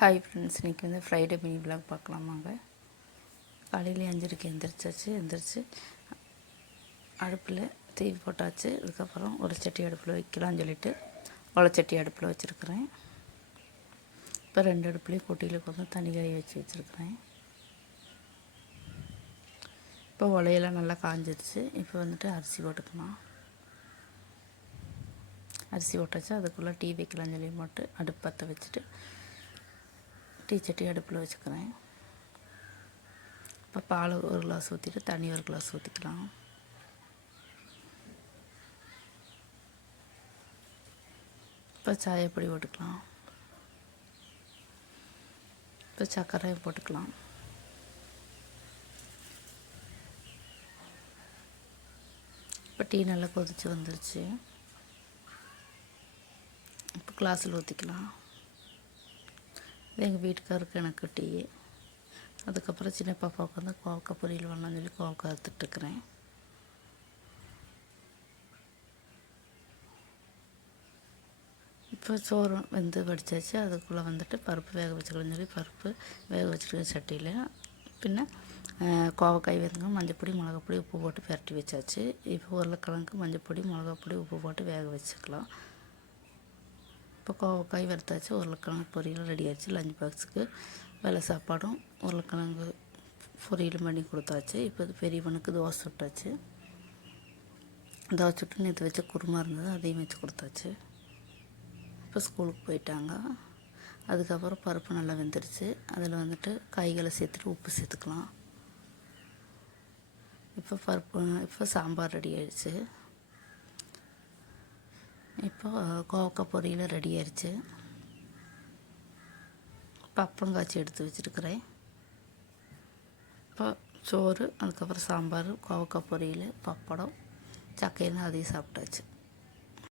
Hi friends, இன்றைக்கி வந்து Friday mini vlog பார்க்கலாமாங்க. காலையில் 5:30 எந்திரிச்சு அடுப்பில் தீ போட்டாச்சு. அதுக்கப்புறம் ஒரு சட்டி அடுப்பில் வைக்கலாம்னு சொல்லிட்டு சட்டி அடுப்பில் வச்சுருக்கிறேன். இப்போ 2 அடுப்புலேயும் கொட்டியில் கொஞ்சம் தண்ணி காய வச்சுருக்கிறேன். இப்போ உலையெல்லாம் நல்லா காஞ்சிருச்சு. இப்போ வந்துட்டு அரிசி போட்டுக்கலாம். அரிசி போட்டாச்சு. அதுக்குள்ளே டீ வைக்கலாம்னு சொல்லி போட்டு அடுப்பு பற்ற வச்சுட்டு டீ சட்டி அடுப்பில் வச்சுக்கிறேன். இப்போ பால் ஒரு கிளாஸ் ஊற்றிட்டு தண்ணி ஒரு கிளாஸ் ஊற்றிக்கலாம். இப்போ சாயப்பொடி போட்டுக்கலாம். இப்போ சர்க்கரையும் போட்டுக்கலாம். இப்போ டீ நல்லா கொதித்து வந்துருச்சு. இப்போ கிளாஸில் ஊற்றிக்கலாம். இது எங்கள் வீட்டுக்காருக்கு எனக்கு டீ. அதுக்கப்புறம் சின்ன பாப்பாவுக்கு வந்து கோவக்காய் பொரியல் பண்ணலாம்னு சொல்லி கோவக்காய் எடுத்துட்டுருக்குறேன். இப்போ சோறு வெந்து வடித்தாச்சு. அதுக்குள்ளே வந்துட்டு பருப்பு வேக வச்சுக்கலாம்னு சொல்லி பருப்பு வேக வச்சுருக்கேன் சட்டியில். பின்ன கோவக்காய் வெந்தங்க மஞ்சப்பொடி மிளகாப்பொடி உப்பு போட்டு பரட்டி வச்சாச்சு. இப்போ உருளைக்கிழங்கு மஞ்சப்பொடி மிளகாப்பொடி உப்பு போட்டு வேக வச்சுக்கலாம். இப்போ கோவக்காய் வறுத்தாச்சு. உருளைக்கிழங்கு பொரியல் ரெடி ஆச்சு. லஞ்ச் பாக்ஸுக்கு வெள்ளை சாப்பாடும் உருளைக்கிழங்கு பொரியலும் பண்ணி கொடுத்தாச்சு. இப்போ பெரியவனுக்கு தோசை சுட்டாச்சு. தோசை சுட்டு நேற்று வச்ச குருமா இருந்தது, அதையும் வச்சு கொடுத்தாச்சு. இப்போ ஸ்கூலுக்கு போயிட்டாங்க. அதுக்கப்புறம் பருப்பு நல்லா வெந்துருச்சு. அதில் வந்துட்டு காய்களை சேர்த்துட்டு உப்பு சேர்த்துக்கலாம். இப்போ சாம்பார் ரெடி ஆயிடுச்சு. இப்போ கோவக்காய் பொரியல் ரெடி ஆயிடுச்சு. பப்படம் காய்ச்சி எடுத்து வச்சுருக்கிறேன். இப்போ சோறு, அதுக்கப்புறம் சாம்பார், கோவக்காய் பொரியல், பப்படம், சக்கையெல்லாம் அதையும் சாப்பிட்டாச்சு.